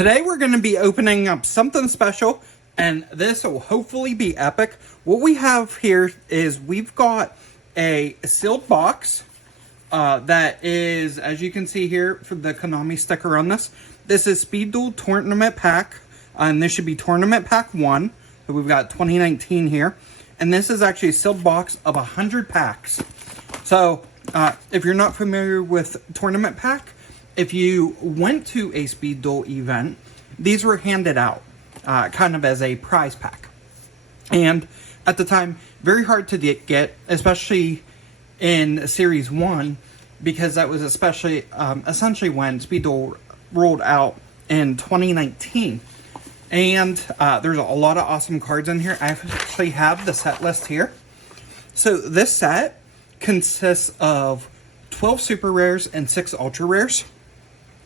Today we're going to be opening up something special, and this will hopefully be epic. What we have here is we've got a sealed box that is, as you can see here, for the Konami sticker on this. This is Speed Duel Tournament Pack, and this should be Tournament Pack 1. So we've got 2019 here. And this is actually a sealed box of 100 packs. So, if you're not familiar with Tournament Pack, if you went to a Speed Duel event, these were handed out, kind of as a prize pack. And at the time, very hard to get, especially in Series 1, because that was especially, essentially when Speed Duel rolled out in 2019. And there's a lot of awesome cards in here. I actually have the set list here. So this set consists of 12 super rares and 6 ultra rares.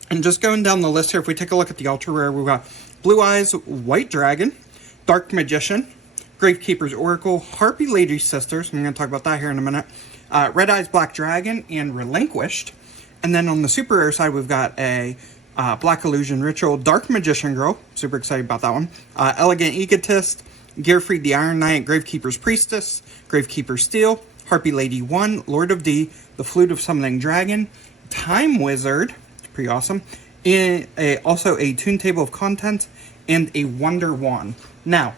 And just going down the list here, if we take a look at the ultra rare, we've got Blue Eyes White Dragon, Dark Magician, Gravekeeper's Oracle, Harpy Lady Sisters, I'm going to talk about that here in a minute, Red Eyes Black Dragon, and Relinquished. And then on the super rare side, we've got a Black Illusion Ritual, Dark Magician Girl, super excited about that one, Elegant Egotist, Gearfried the Iron Knight, Gravekeeper's Priestess, Gravekeeper's Steel, Harpy Lady 1, Lord of D, the Flute of Summoning Dragon, Time Wizard, pretty awesome, and also a Tune Table of Contents, and a Wonder Wand. Now,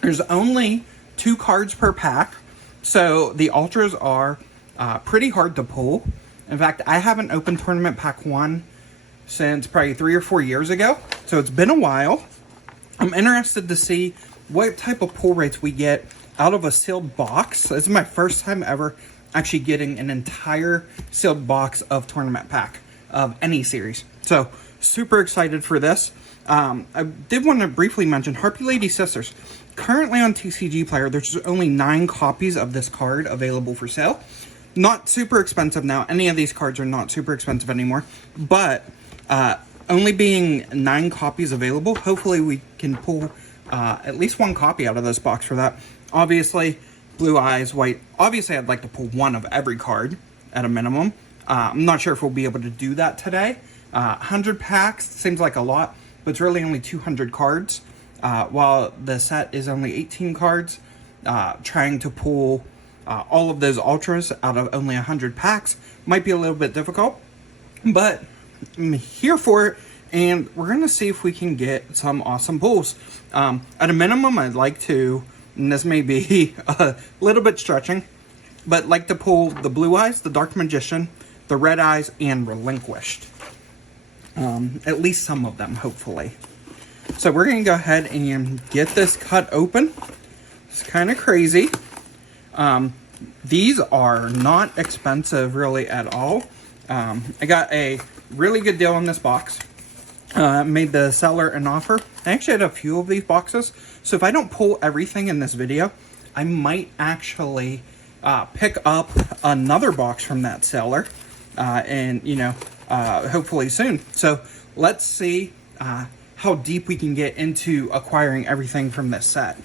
there's only 2 cards per pack, so the ultras are pretty hard to pull. In fact, I haven't opened Tournament Pack 1 since probably 3 or 4 years ago, so it's been a while. I'm interested to see what type of pull rates we get out of a sealed box. This is my first time ever actually getting an entire sealed box of Tournament Pack of any series. So, super excited for this. I did want to briefly mention Harpy Lady Sisters. Currently on TCG Player, there's only 9 copies of this card available for sale. Not super expensive now. Any of these cards are not super expensive anymore. But only being 9 copies available, hopefully we can pull at least 1 copy out of this box for that. Obviously, Blue Eyes White. Obviously, I'd like to pull 1 of every card at a minimum. I'm not sure if we'll be able to do that today. 100 packs seems like a lot, but it's really only 200 cards. While the set is only 18 cards, trying to pull all of those ultras out of only 100 packs might be a little bit difficult. But I'm here for it, and we're going to see if we can get some awesome pulls. At a minimum, I'd like to, and this may be a little bit stretching, but like to pull the Blue Eyes, the Dark Magician, the Red Eyes, and Relinquished. At least some of them, hopefully. So we're going to go ahead and get this cut open. It's kind of crazy. These are not expensive really at all. I got a really good deal on this box. Made the seller an offer. I actually had a few of these boxes. So if I don't pull everything in this video, I might actually pick up another box from that seller. And, you know, hopefully soon. So let's see how deep we can get into acquiring everything from this set.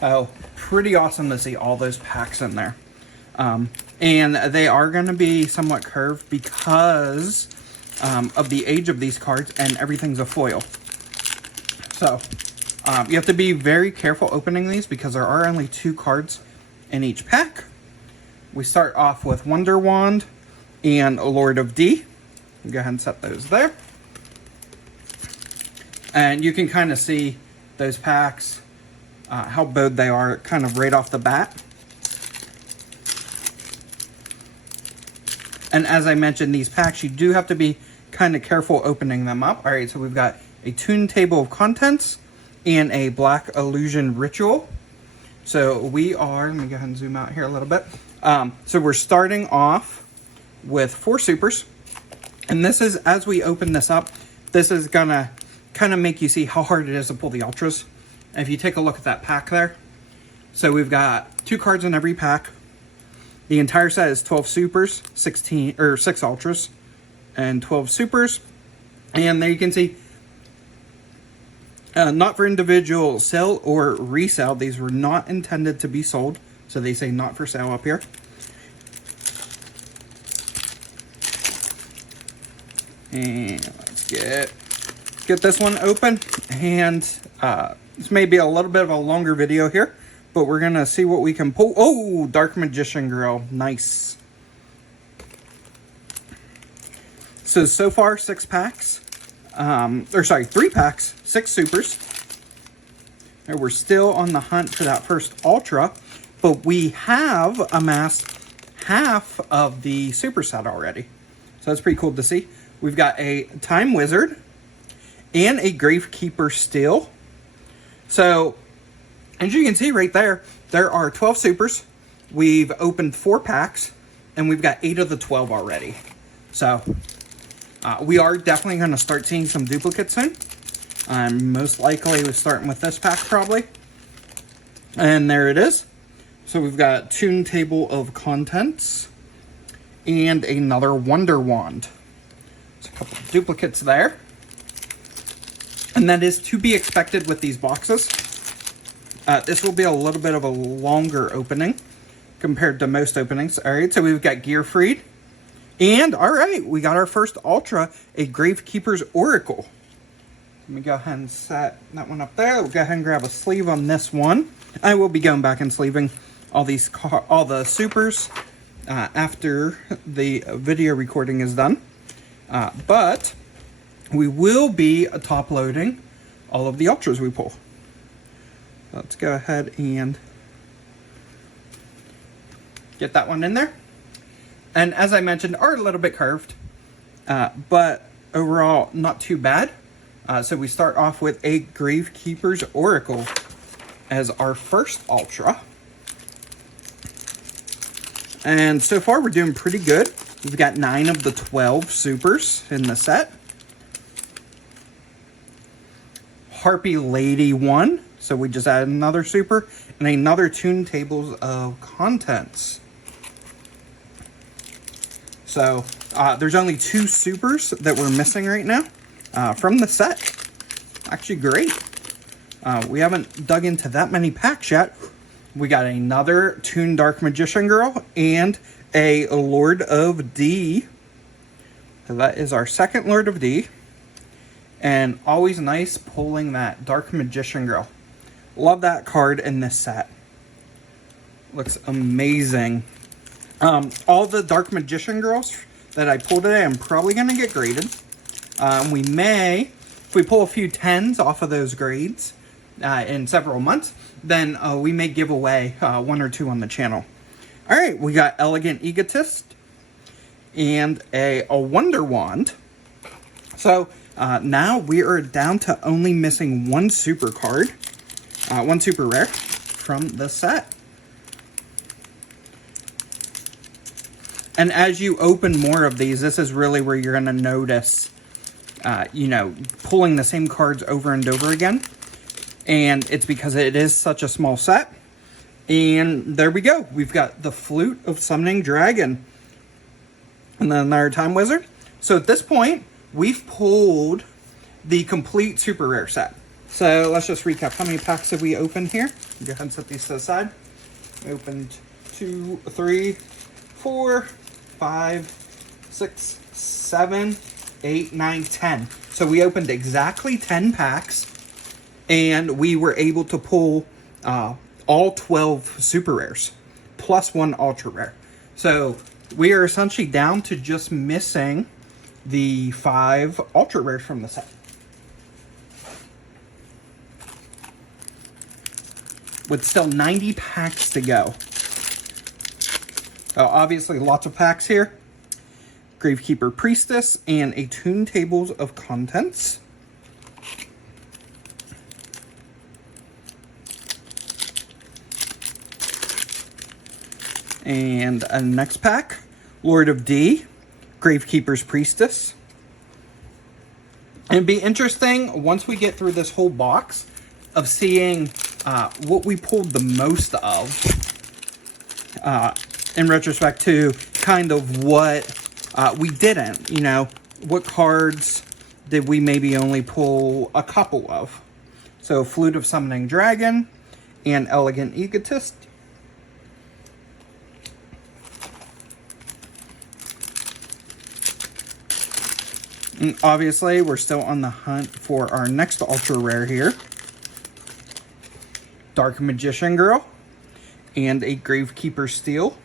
Oh, pretty awesome to see all those packs in there. And they are going to be somewhat curved because of the age of these cards, and everything's a foil. So you have to be very careful opening these because there are only 2 cards in each pack. We start off with Wonder Wand and Lord of D. Go ahead and set those there. And you can kind of see those packs, how bowed they are kind of right off the bat. And as I mentioned, these packs, you do have to be kind of careful opening them up. All right, so we've got a Tune Table of Contents and a Black Illusion Ritual. So we are, let me go ahead and zoom out here a little bit. So we're starting off with 4 supers. And this is, as we open this up, this is going to kind of make you see how hard it is to pull the ultras. And if you take a look at that pack there, so we've got 2 cards in every pack. The entire set is 12 supers, 6 ultras, and 12 supers. And there you can see, not for individual sale or resale. These were not intended to be sold. So they say not for sale up here. And let's get get this one open, and this may be a little bit of a longer video here, but we're gonna see what we can pull. Oh, Dark Magician Girl, nice. So far 6 packs, or sorry, 3 packs, 6 supers. And we're still on the hunt for that first Ultra, but we have amassed half of the super set already. So that's pretty cool to see. We've got a Time Wizard and a Gravekeeper Steel. So, as you can see right there, there are 12 supers. We've opened 4 packs, and we've got 8 of the 12 already. So, we are definitely going to start seeing some duplicates soon. Most likely we're starting with this pack probably. And there it is. So we've got Tune Table of Contents and another Wonder Wand. There's a couple of duplicates there. And that is to be expected with these boxes. This will be a little bit of a longer opening compared to most openings. Alright, so we've got Gearfried. And, alright, we got our first Ultra, a Gravekeeper's Oracle. Let me go ahead and set that one up there. We'll go ahead and grab a sleeve on this one. I will be going back and sleeving all the supers after the video recording is done. But we will be top loading all of the Ultras we pull. Let's go ahead and get that one in there. And as I mentioned, are a little bit curved, but overall not too bad. So we start off with a Gravekeeper's Oracle as our first Ultra. And so far we're doing pretty good. We've got 9 of the 12 supers in the set. Harpy Lady 1. So we just added another super and another Tune Tables of Contents. So there's only 2 supers that we're missing right now. From the set. Actually great. We haven't dug into that many packs yet. We got another Toon Dark Magician Girl and a Lord of D. So that is our second Lord of D. And always nice pulling that Dark Magician Girl. Love that card in this set. Looks amazing. All the Dark Magician Girls that I pulled today, I'm probably going to get graded. We may, if we pull a few 10s off of those grades in several months, then we may give away 1 or 2 on the channel. Alright, we got Elegant Egotist and a Wonder Wand. So now we are down to only missing 1 super card, 1 super rare from the set. And as you open more of these, this is really where you're going to notice you know, pulling the same cards over and over again. And it's because it is such a small set. And there we go. We've got the Flute of Summoning Dragon. And then another Time Wizard. So at this point, we've pulled the complete super rare set. So let's just recap. How many packs have we opened here? Go ahead and set these to the side. We opened 2, 3, 4, 5, 6, 7, 8, 9, 10. So we opened exactly 10 packs, and we were able to pull all 12 super rares, plus 1 ultra rare. So we are essentially down to just missing the 5 ultra rares from the set. With still 90 packs to go. Obviously lots of packs here. Gravekeeper Priestess and a Tune Tables of Contents. And a next pack, Lord of D, Gravekeeper's Priestess. And it'd be interesting once we get through this whole box of seeing what we pulled the most of in retrospect to kind of what we didn't, you know, what cards did we maybe only pull a couple of. So Flute of Summoning Dragon and Elegant Egotist. And obviously, we're still on the hunt for our next ultra rare here. Dark Magician Girl and a Gravekeeper Steel.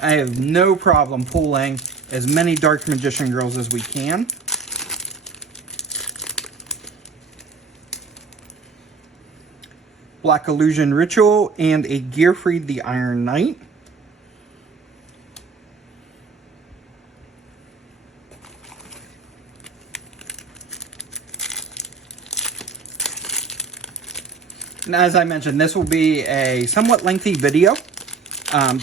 I have no problem pulling as many Dark Magician Girls as we can. Black Illusion Ritual and a Gearfried the Iron Knight. And as I mentioned, this will be a somewhat lengthy video.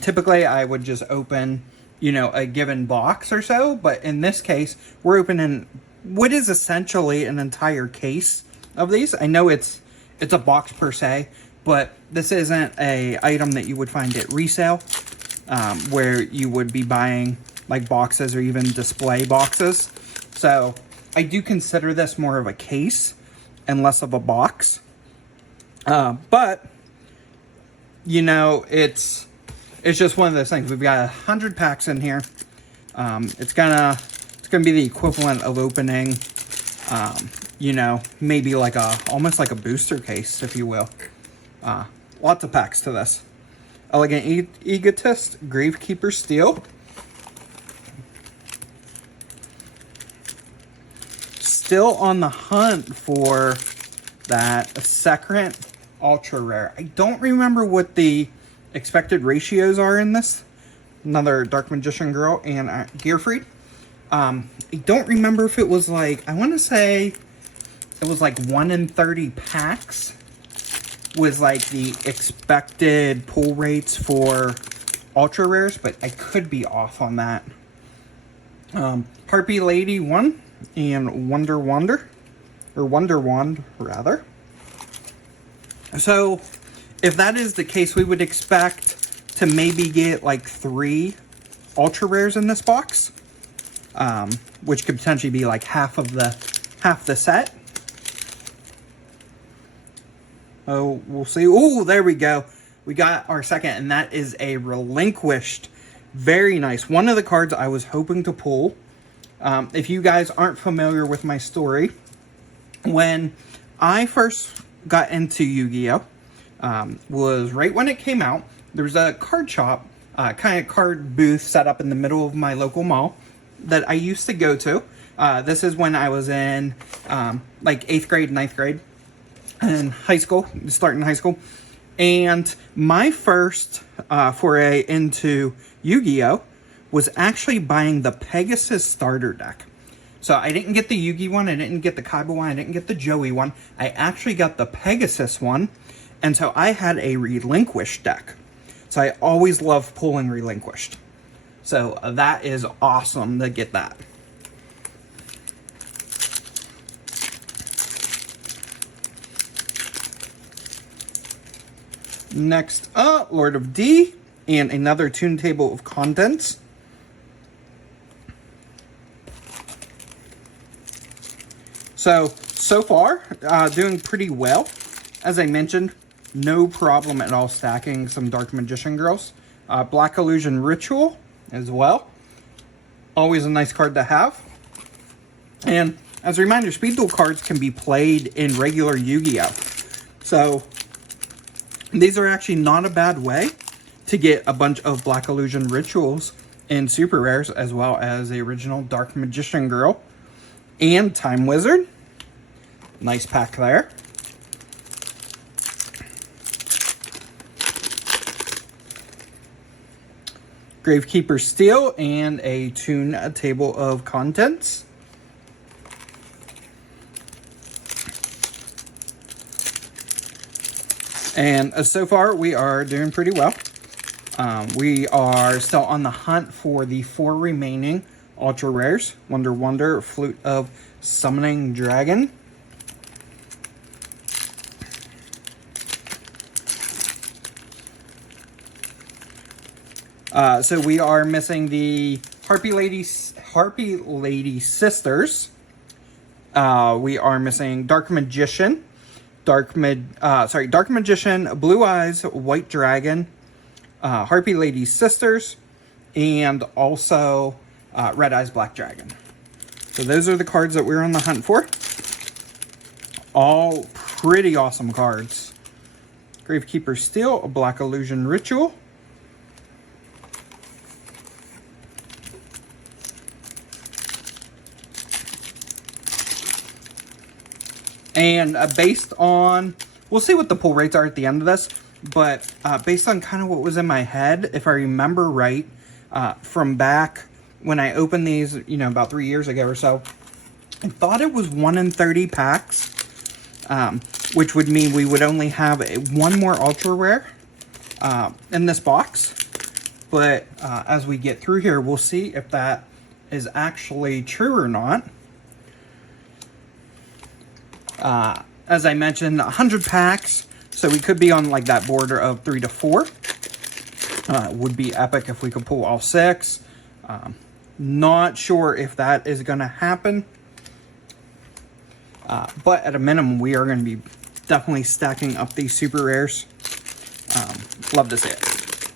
Typically, I would just open, you know, a given box or so. But in this case, we're opening what is essentially an entire case of these. I know it's a box per se, but this isn't a item that you would find at resale, where you would be buying like boxes or even display boxes. So I do consider this more of a case and less of a box. But you know, it's just one of those things. We've got 100 packs in here. It's gonna be the equivalent of opening, you know, maybe like almost like a booster case, if you will. Lots of packs to this. Elegant Egotist, Gravekeeper Steel. Still on the hunt for that second ultra rare. I don't remember what the expected ratios are in this. Another Dark Magician Girl and Gearfried. I don't remember if it was like, I want to say it was like 1 in 30 packs was like the expected pull rates for ultra rares, but I could be off on that. Harpy Lady 1 and Wonder Wand rather. So if that is the case, we would expect to maybe get like 3 ultra rares in this box, which could potentially be like half the set. Oh, we'll see. Oh, there we go. We got our second, and that is a Relinquished. Very nice. One of the cards I was hoping to pull. If you guys aren't familiar with my story, when I first got into Yu-Gi-Oh! Was right when it came out. There was a card shop, kind of card booth set up in the middle of my local mall that I used to go to. This is when I was in like 8th grade, 9th grade, in high school, starting high school. And my first foray into Yu-Gi-Oh! Was actually buying the Pegasus starter deck. So I didn't get the Yugi one, I didn't get the Kaiba one, I didn't get the Joey one. I actually got the Pegasus one, and so I had a Relinquished deck. So I always love pulling Relinquished. So that is awesome to get that. Next up, Lord of D and another Tune Table of Contents. So far, doing pretty well. As I mentioned, no problem at all stacking some Dark Magician Girls. Black Illusion Ritual as well. Always a nice card to have. And as a reminder, Speed Duel cards can be played in regular Yu-Gi-Oh! So these are actually not a bad way to get a bunch of Black Illusion Rituals in Super Rares, as well as the original Dark Magician Girl and Time Wizard. Nice pack there. Gravekeeper Steel and a Tune Table of Contents. And so far, we are doing pretty well. We are still on the hunt for the 4 remaining ultra rares. Wonder, Flute of Summoning Dragon. So we are missing the Harpy Lady Sisters. We are missing Dark Magician, Dark Magician, Blue Eyes, White Dragon, Harpy Lady Sisters, and also Red Eyes Black Dragon. So those are the cards that we're on the hunt for. All pretty awesome cards. Gravekeeper Steel, a Black Illusion Ritual. And based on, we'll see what the pull rates are at the end of this, but based on kind of what was in my head, if I remember right, from back when I opened these, you know, about 3 years ago or so, I thought it was 1 in 30 packs, which would mean we would only have one more ultra rare in this box. But as we get through here, we'll see if that is actually true or not. As I mentioned, 100 packs, so we could be on like that border of 3 to 4. Would be epic if we could pull all 6. Not sure if that is going to happen. But at a minimum, we are going to be definitely stacking up these super rares. Love to see it.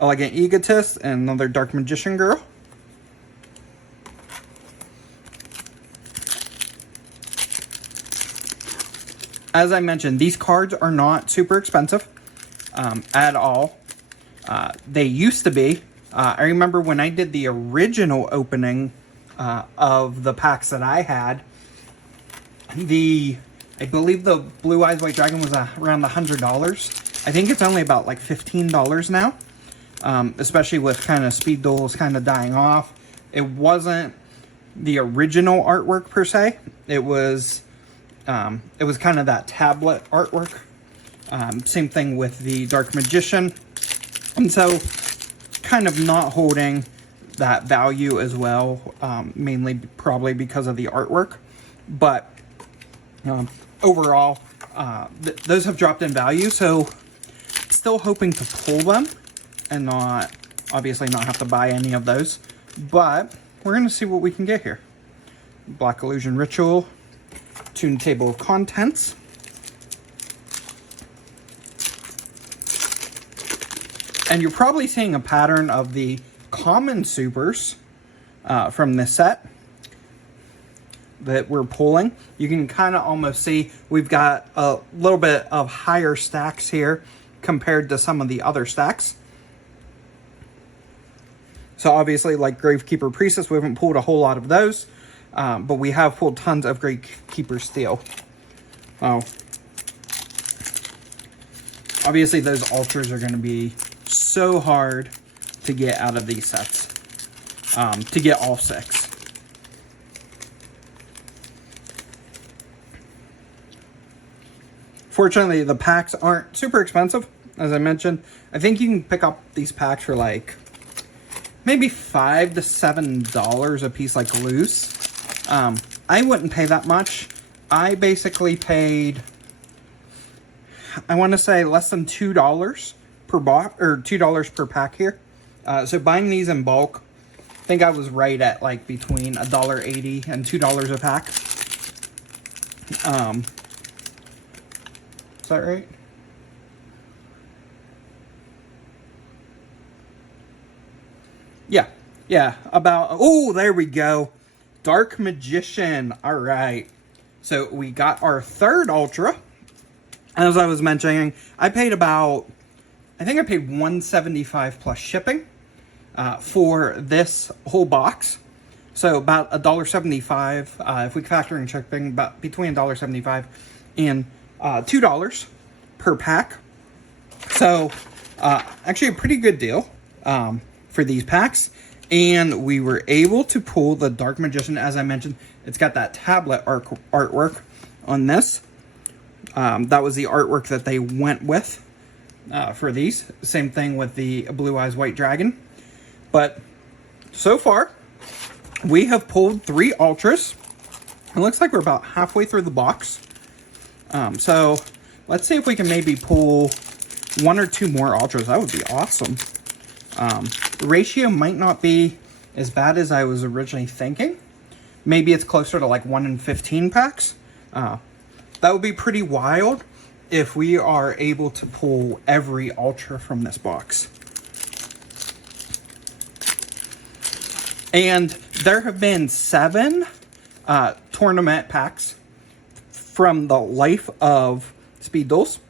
Elegant Egotist and another Dark Magician Girl. As I mentioned, these cards are not super expensive at all. They used to be. I remember when I did the original opening of the packs that I had, I believe the Blue Eyes White Dragon was around $100. I think it's only about like $15 now, especially with kind of speed duels kind of dying off. It wasn't the original artwork per se. It was kind of that tablet artwork. Same thing with the Dark Magician. And so kind of not holding that value as well, mainly probably because of the artwork. But overall, those have dropped in value. So still hoping to pull them and obviously not have to buy any of those. But we're going to see what we can get here. Black Illusion Ritual. Tune Table of Contents. And you're probably seeing a pattern of the common supers from this set that we're pulling. You can kind of almost see we've got a little bit of higher stacks here compared to some of the other stacks. So obviously, like Gravekeeper Priestess, we haven't pulled a whole lot of those. But we have pulled tons of Gravekeeper Steel. Oh. Obviously, those ultras are going to be so hard to get out of these sets. To get all 6. Fortunately, the packs aren't super expensive. As I mentioned, I think you can pick up these packs for like maybe $5 to $7 a piece, like loose. I wouldn't pay that much. I basically paid, I want to say less than $2 per box, or $2 per pack here. So buying these in bulk, I think I was right at like between $1.80 and $2 a pack. Is that right? Yeah, about, oh, there we go. Dark Magician. All right. So we got our third Ultra. As I was mentioning, I paid about, I think I paid $175 plus shipping for this whole box. So about $1.75, if we factor in shipping, about between $1.75 and $2 per pack. So actually a pretty good deal for these packs. And we were able to pull the Dark Magician. As I mentioned, it's got that tablet artwork on this. That was the artwork that they went with for these. Same thing with the Blue Eyes White Dragon. But so far, we have pulled 3 Ultras. It looks like we're about halfway through the box. So let's see if we can maybe pull 1 or 2 more Ultras. That would be awesome. The ratio might not be as bad as I was originally thinking. Maybe it's closer to like 1 in 15 packs. That would be pretty wild if we are able to pull every Ultra from this box. And there have been 7 tournament packs from the life of Speed Duels.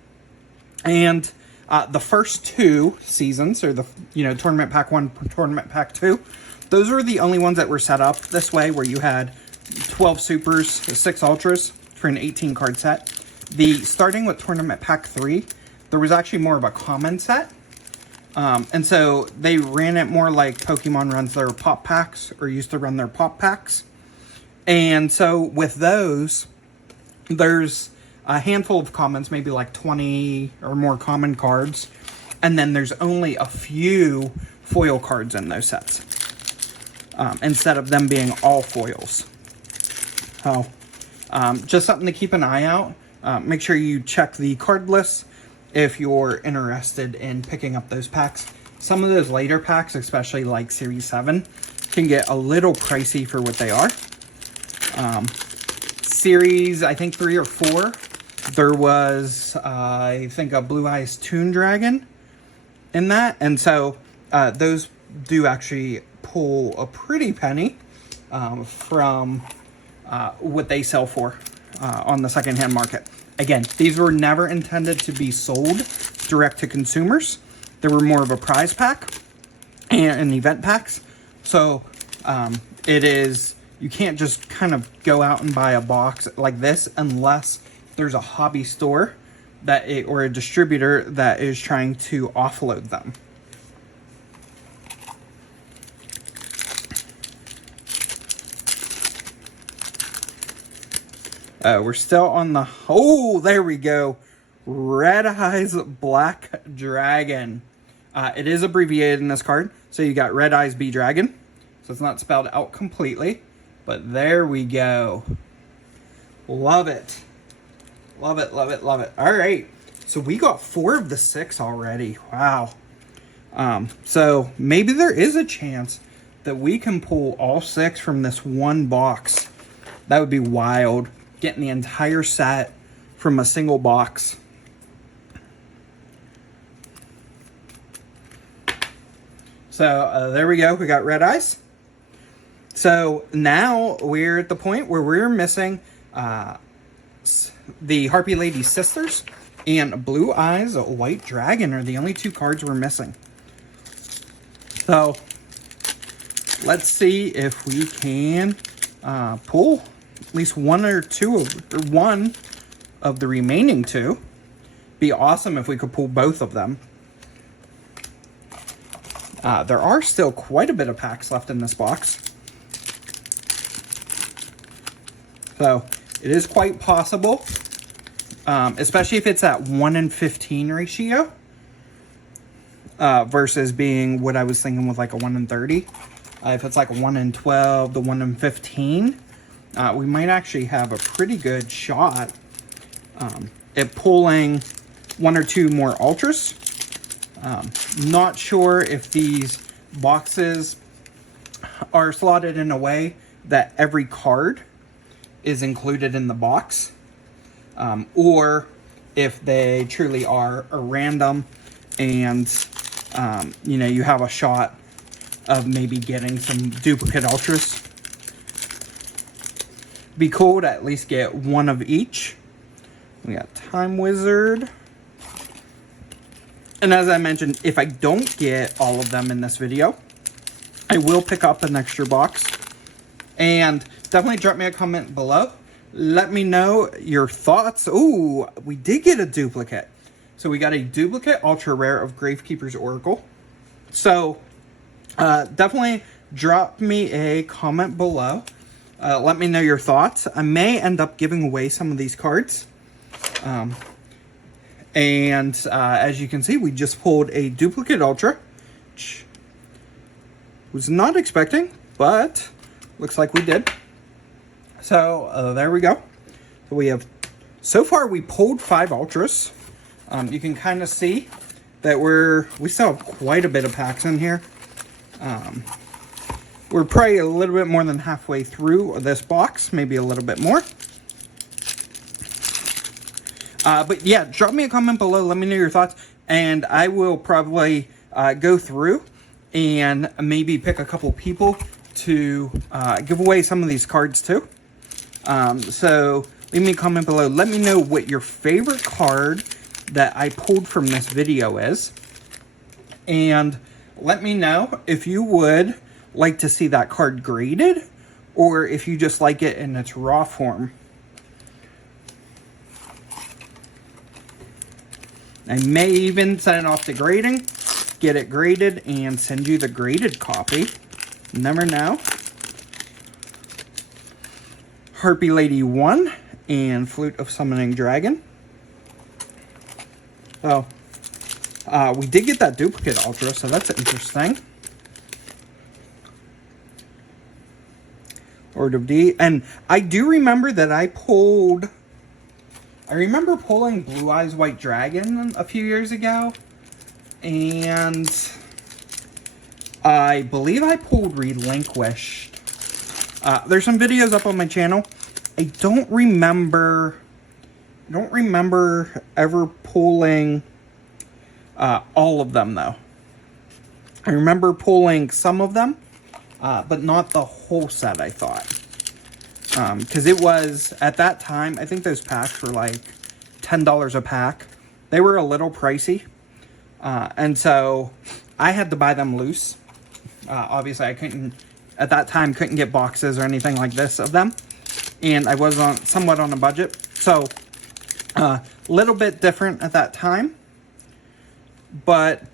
And the first 2 seasons, or the Tournament Pack 1, Tournament Pack 2, those were the only ones that were set up this way, where you had 12 Supers, 6 Ultras for an 18 card set. Starting with Tournament Pack 3, there was actually more of a common set. And so they ran it more like Pokemon runs their pop packs, or used to run their pop packs. And so with those, there's a handful of commons, maybe like 20 or more common cards. And then there's only a few foil cards in those sets, instead of them being all foils. So just something to keep an eye out. Make sure you check the card list if you're interested in picking up those packs. Some of those later packs, especially like Series 7, can get a little pricey for what they are. Series, I think 3 or 4, there was, I think, a Blue Eyes Toon Dragon in that. And so those do actually pull a pretty penny from what they sell for on the secondhand market. Again, these were never intended to be sold direct to consumers. They were more of a prize pack and event packs. So you can't just kind of go out and buy a box like this unless there's a hobby store or a distributor that is trying to offload them. We're still on the... Oh, there we go. Red Eyes Black Dragon. It is abbreviated in this card. So you got Red Eyes B Dragon. So it's not spelled out completely. But there we go. Love it. Love it, love it, love it. All right. So we got 4 of the 6 already. Wow. So maybe there is a chance that we can pull all 6 from this one box. That would be wild. Getting the entire set from a single box. So there we go. We got Red Eyes. So now we're at the point where we're missing the Harpy Lady Sisters and Blue Eyes White Dragon are the only 2 cards we're missing. So let's see if we can pull at least 1 or 2 of, or 1 of the remaining 2. Be awesome if we could pull both of them. There are still quite a bit of packs left in this box. So it is quite possible, especially if it's at 1 in 15 ratio, versus being what I was thinking with like a 1 in 30. If it's like a 1 in 12 to 1 in 15, we might actually have a pretty good shot at pulling 1 or 2 more Ultras. Not sure if these boxes are slotted in a way that every card is included in the box, or if they truly are a random and you have a shot of maybe getting some duplicate Ultras. Be cool to at least get 1 of each. We got Time Wizard. And as I mentioned, if I don't get all of them in this video, I will pick up an extra box. And definitely drop me a comment below. Let me know your thoughts. Ooh, we did get a duplicate. So we got a duplicate ultra rare of Gravekeeper's Oracle. So definitely drop me a comment below. Let me know your thoughts. I may end up giving away some of these cards. As you can see, we just pulled a duplicate ultra, which was not expecting, but looks like we did. So there we go. So we have, so far we pulled 5 ultras. You can kind of see that we still have quite a bit of packs in here. We're probably a little bit more than halfway through this box, maybe a little bit more. But yeah, drop me a comment below. Let me know your thoughts. And I will probably go through and maybe pick a couple people to give away some of these cards too. So leave me a comment below. Let me know what your favorite card that I pulled from this video is. And let me know if you would like to see that card graded, or if you just like it in its raw form. I may even send it off to grading, get it graded, and send you the graded copy. Never know. Harpy Lady 1 and Flute of Summoning Dragon. So, we did get that duplicate Ultra, so that's interesting. Lord of D. And I do remember that I remember pulling Blue Eyes White Dragon a few years ago. And I believe I pulled Relinquished. There's some videos up on my channel. I don't remember ever pulling all of them, though. I remember pulling some of them, but not the whole set, I thought. Because it was, at that time, I think those packs were like $10 a pack. They were a little pricey. And so I had to buy them loose. Obviously, I couldn't, at that time, couldn't get boxes or anything like this of them. And I was somewhat on a budget. So, a little bit different at that time. But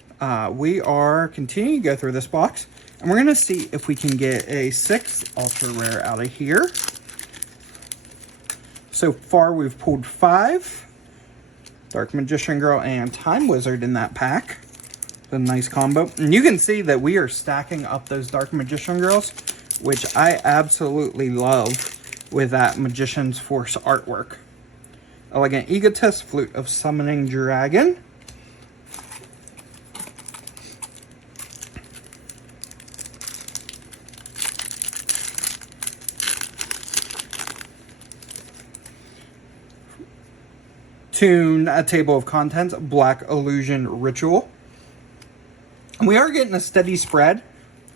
we are continuing to go through this box. And we're going to see if we can get a 6th Ultra Rare out of here. So far, we've pulled 5. Dark Magician Girl and Time Wizard in that pack. A nice combo. And you can see that we are stacking up those Dark Magician Girls, which I absolutely love with that Magician's Force artwork. Elegant Egotist, Flute of Summoning Dragon. Tune, a Table of Contents, Black Illusion Ritual. And we are getting a steady spread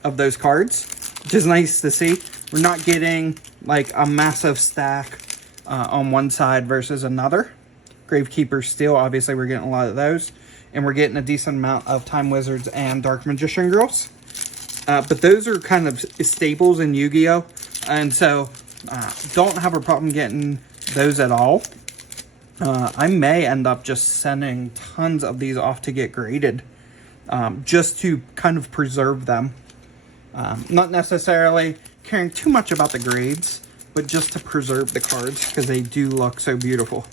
of those cards, which is nice to see. We're not getting like a massive stack on one side versus another. Gravekeeper Steel, obviously we're getting a lot of those. And we're getting a decent amount of Time Wizards and Dark Magician Girls. But those are kind of staples in Yu-Gi-Oh! And so don't have a problem getting those at all. I may end up just sending tons of these off to get graded, just to kind of preserve them. Not necessarily caring too much about the grades, but just to preserve the cards, because they do look so beautiful.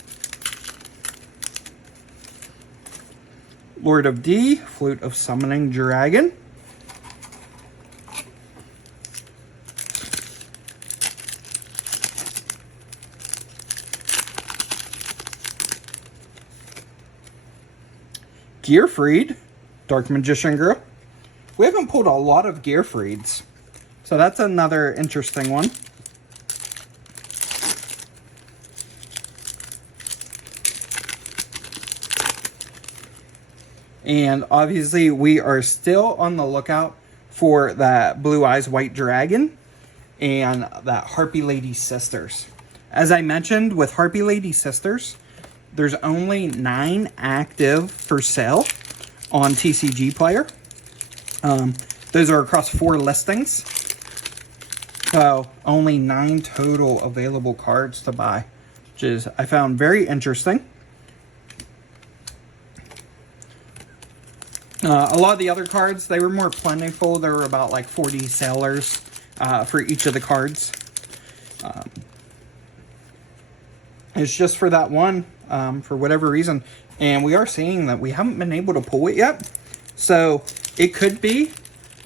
Lord of D, Flute of Summoning Dragon. Gearfried, Dark Magician Girl. We haven't pulled a lot of Gearfrieds, so that's another interesting one. And obviously we are still on the lookout for that Blue Eyes White Dragon and that Harpy Lady Sisters. As I mentioned, with Harpy Lady Sisters, there's only 9 active for sale on TCG Player. Those are across 4 listings. So only 9 total available cards to buy, which is, I found very interesting. A lot of the other cards, they were more plentiful. There were about like 40 sellers for each of the cards. It's just for that one, for whatever reason. And we are seeing that we haven't been able to pull it yet. So it could be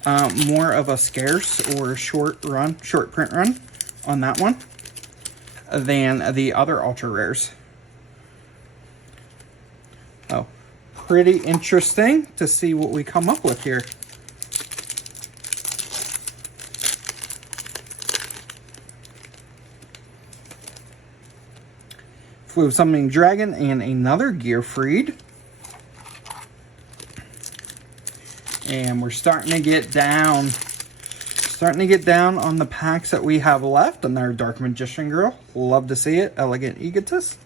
more of a scarce or short print run on that one than the other ultra rares. Oh, pretty interesting to see what we come up with here. Flute of Summoning Dragon and another Gearfried. And we're starting to get down Starting to get down on the packs that we have left. Another Dark Magician Girl. Love to see it. Elegant Egotist.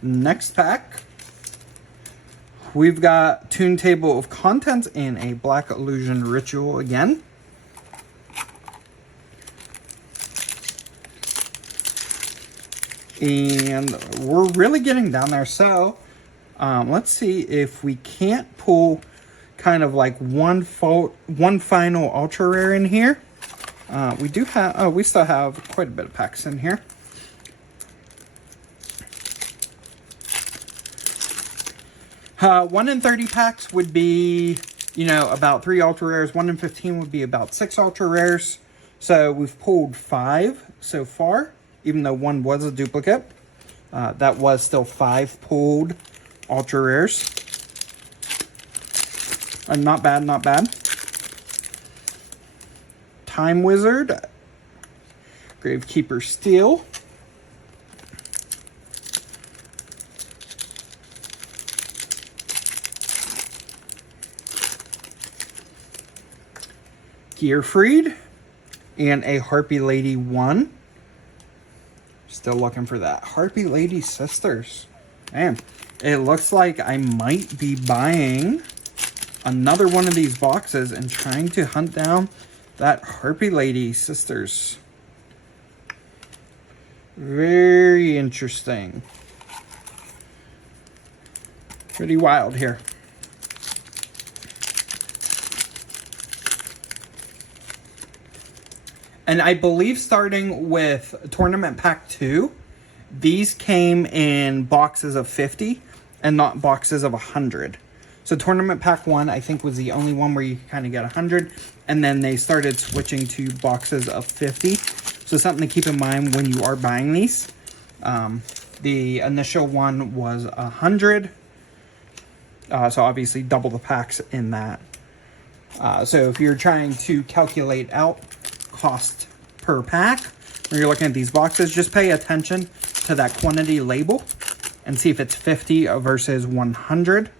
Next pack. We've got Tune Table of Contents and a Black Illusion Ritual again. And we're really getting down there. So let's see if we can't pull kind of like one final ultra rare in here. We do have, we still have quite a bit of packs in here. One in 30 packs would be, you know, about 3 ultra rares. 1 in 15 would be about 6 ultra rares. So we've pulled 5 so far, even though 1 was a duplicate. That was still 5 pulled ultra rares. Not bad, not bad. Time Wizard, Gravekeeper Steel, Gearfried, and a Harpy Lady 1. Still looking for that Harpy Lady Sisters. Man, it looks like I might be buying another one of these boxes and trying to hunt down that Harpy Lady Sisters. Very interesting. Pretty wild here. And I believe starting with Tournament Pack 2, these came in boxes of 50 and not boxes of 100. So Tournament Pack 1, I think, was the only one where you kind of get 100. And then they started switching to boxes of 50. So something to keep in mind when you are buying these. The initial one was 100. So obviously double the packs in that. So if you're trying to calculate out cost per pack, when you're looking at these boxes, just pay attention to that quantity label and see if it's 50 versus 100.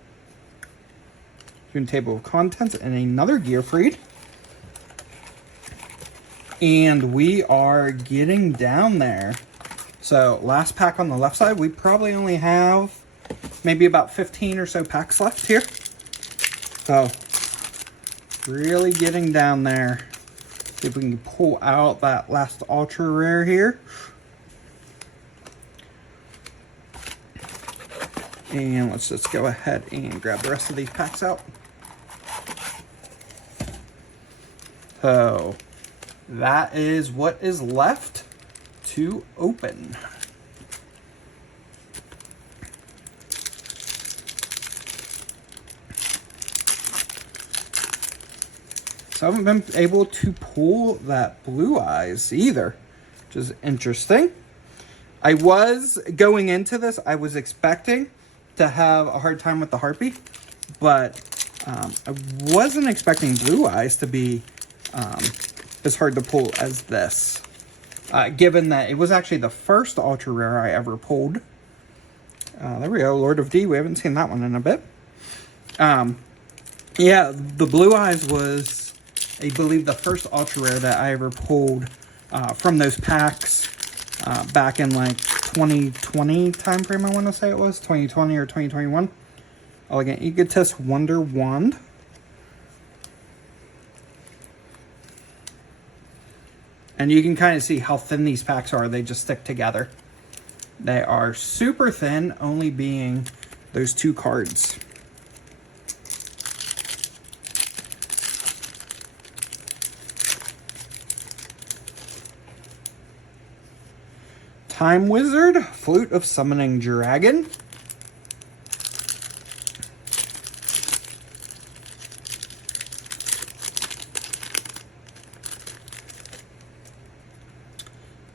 Table of Contents and another Gearfried. And we are getting down there. So last pack on the left side, we probably only have maybe about 15 or so packs left here. So really getting down there. See if we can pull out that last ultra rare here. And let's just go ahead and grab the rest of these packs out. So that is what is left to open. So I haven't been able to pull that Blue Eyes either, which is interesting. I was going into this, I was expecting to have a hard time with the Harpy, but I wasn't expecting Blue Eyes to be as hard to pull as this. Given that it was actually the first ultra rare I ever pulled. There we go, Lord of D. We haven't seen that one in a bit. Yeah, the Blue Eyes was, I believe, the first ultra rare that I ever pulled from those packs back in like 2020 time frame, I want to say it was 2020 or 2021. Elegant Egotist Wonder Wand. And you can kind of see how thin these packs are. They just stick together. They are super thin, only being those 2 cards. Time Wizard, Flute of Summoning Dragon.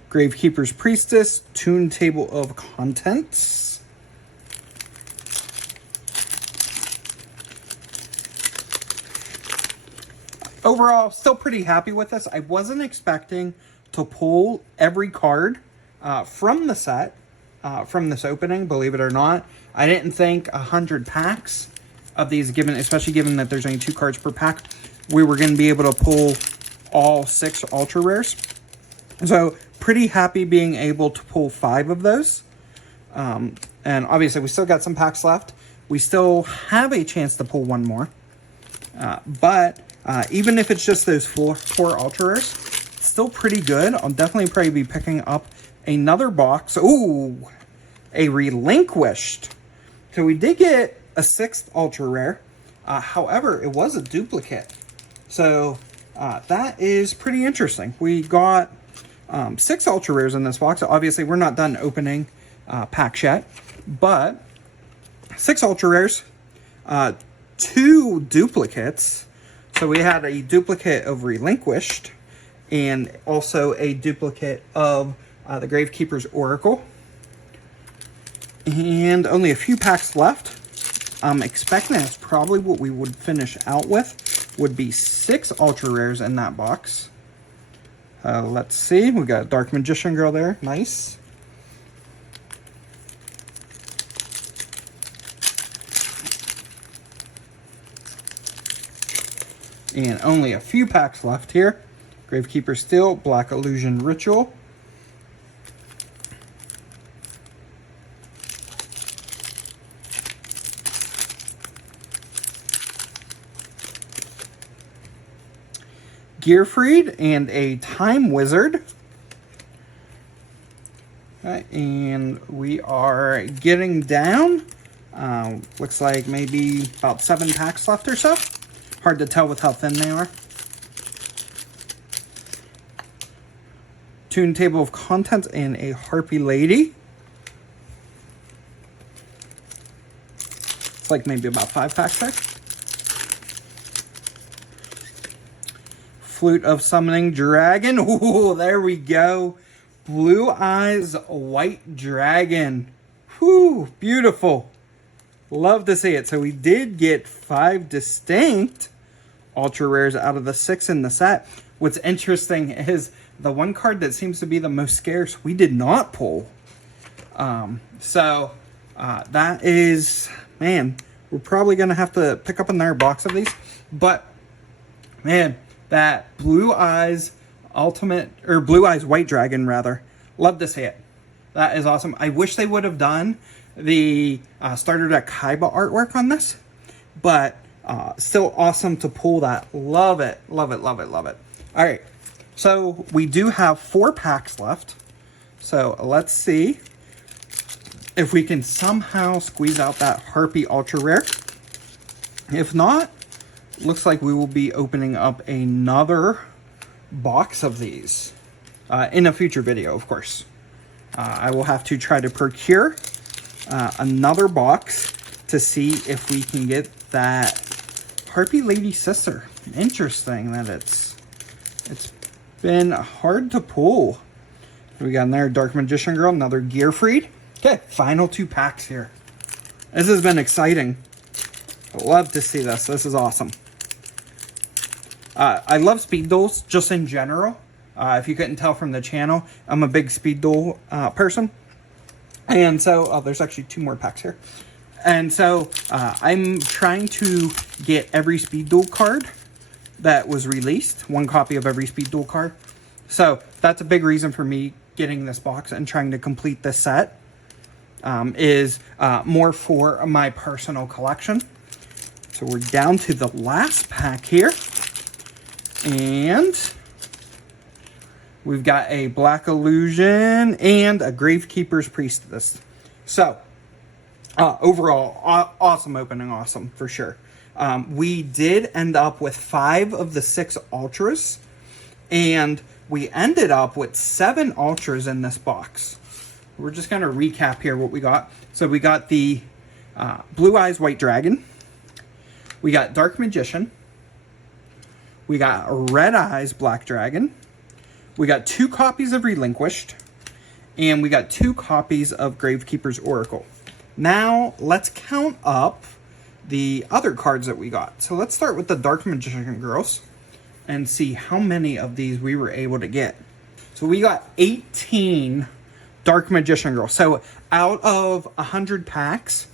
Gravekeeper's Priestess, Tune Table of Contents. Overall, still pretty happy with this. I wasn't expecting to pull every card from the set. from this opening, believe it or not. I didn't think 100 packs of these, especially given that there's only 2 cards per pack, we were going to be able to pull all 6 ultra rares. So pretty happy being able to pull 5 of those. And obviously we still got some packs left. We still have a chance to pull 1 more. But even if it's just those four ultra rares, it's still pretty good. I'll definitely probably be picking up another box. Ooh, a relinquished. So we did get a 6th ultra rare. However, it was a duplicate. So that is pretty interesting. We got 6 ultra rares in this box. Obviously, we're not done opening packs yet, but 6 ultra rares, 2 duplicates. So we had a duplicate of relinquished and also a duplicate of the Gravekeeper's Oracle. And only a few packs left. I'm expecting that's probably what we would finish out with, would be 6 ultra rares in that box. Let's see, we got Dark Magician Girl there, nice. And only a few packs left here. Gravekeeper Steel, Black Illusion Ritual. Gearfried and a Time Wizard. And we are getting down. Looks like maybe about 7 packs left or so. Hard to tell with how thin they are. Tune Table of Contents and a Harpy Lady. It's like maybe about 5 packs there. Flute of Summoning Dragon. Ooh, there we go. Blue Eyes White Dragon. Whew, beautiful. Love to see it. So we did get 5 distinct ultra rares out of the 6 in the set. What's interesting is the one card that seems to be the most scarce, we did not pull. That is, man, we're probably going to have to pick up another box of these. But, man, that Blue Eyes Blue Eyes White Dragon, rather. Love to see it. That is awesome. I wish they would have done the starter deck Kaiba artwork on this, but still awesome to pull that. Love it, love it, love it, love it. All right, so we do have 4 packs left. So let's see if we can somehow squeeze out that Harpy Ultra Rare. If not, looks like we will be opening up another box of these in a future video, of course. I will have to try to procure another box to see if we can get that Harpy Lady Sister. Interesting that it's been hard to pull. We got another Dark Magician Girl, another Gearfried. Okay, final 2 packs here. This has been exciting. I love to see this. This is awesome. I love speed duels just in general. If you couldn't tell from the channel, I'm a big speed duel person. And so, there's actually 2 more packs here. And so, I'm trying to get every speed duel card that was released. 1 copy of every speed duel card. So, that's a big reason for me getting this box and trying to complete this set. Is more for my personal collection. So, we're down to the last pack here. And we've got a Black Illusion and a Gravekeeper's Priestess. So, overall, awesome opening, awesome, for sure. We did end up with 5 of the 6 Ultras, and we ended up with 7 Ultras in this box. We're just going to recap here what we got. So, we got the Blue Eyes White Dragon. We got Dark Magician. We got Red Eyes Black Dragon. We got 2 copies of Relinquished. And we got 2 copies of Gravekeeper's Oracle. Now, let's count up the other cards that we got. So let's start with the Dark Magician Girls and see how many of these we were able to get. So we got 18 Dark Magician Girl. So out of 100 packs,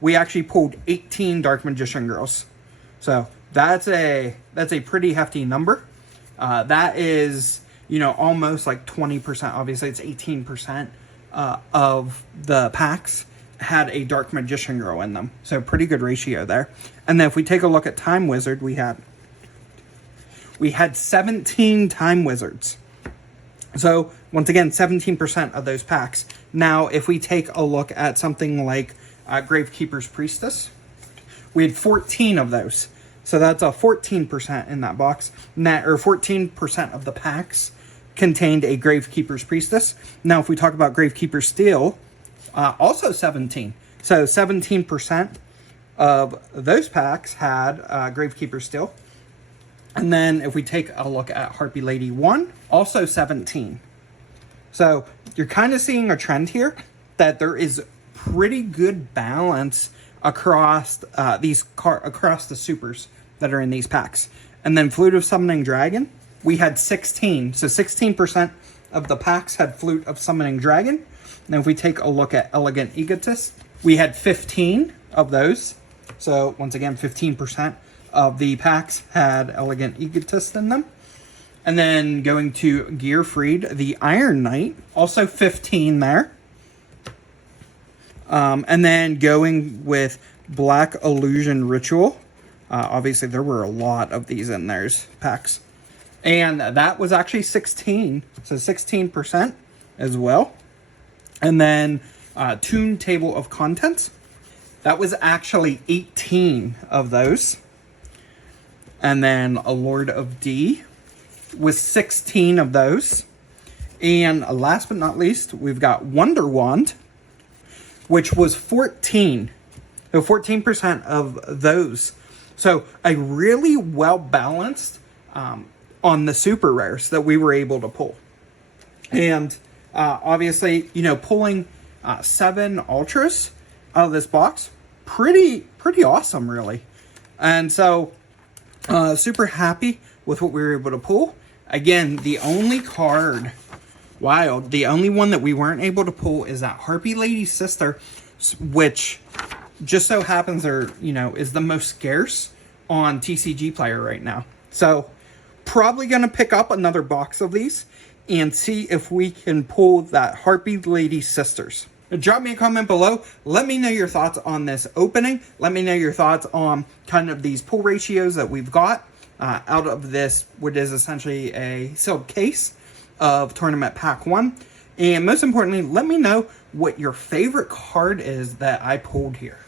we actually pulled 18 Dark Magician Girls. So that's a pretty hefty number. That is, you know, almost like 20%. Obviously, it's 18% of the packs had a Dark Magician Girl in them. So pretty good ratio there. And then if we take a look at Time Wizard, we had 17 Time Wizards. So once again, 17% of those packs. Now, if we take a look at something like Gravekeeper's Priestess, we had 14 of those. So that's a 14% in that box. Or 14% of the packs contained a Gravekeeper's Priestess. Now, if we talk about Gravekeeper's Steel, also 17. So 17% of those packs had Gravekeeper's Steel. And then if we take a look at Harpy Lady 1, also 17. So you're kind of seeing a trend here that there is pretty good balance across across the supers that are in these packs. And then Flute of Summoning Dragon, we had 16. So 16% of the packs had Flute of Summoning Dragon. Now if we take a look at Elegant Egotist, we had 15 of those. So once again, 15% of the packs had Elegant Egotist in them. And then going to Gearfried, the Iron Knight, also 15 there. And then going with Black Illusion Ritual, obviously there were a lot of these in those packs. And that was actually 16, so 16% as well. And then Toon Table of Contents, that was actually 18 of those. And then a Lord of D with 16 of those. And last but not least, we've got Wonder Wand, which was 14. So 14% of those. So a really well balanced on the super rares that we were able to pull. And obviously, you know, pulling 7 ultras out of this box, pretty awesome, really. And so super happy with what we were able to pull. Again, the only card, the only one that we weren't able to pull is that Harpy Lady Sister, which just so happens is the most scarce on TCG Player right now. So probably going to pick up another box of these and see if we can pull that Harpy Lady Sisters. Drop me a comment below. Let me know your thoughts on this opening. Let me know your thoughts on kind of these pull ratios that we've got out of this, which is essentially a sealed case of Tournament Pack 1. And most importantly, let me know what your favorite card is that I pulled here.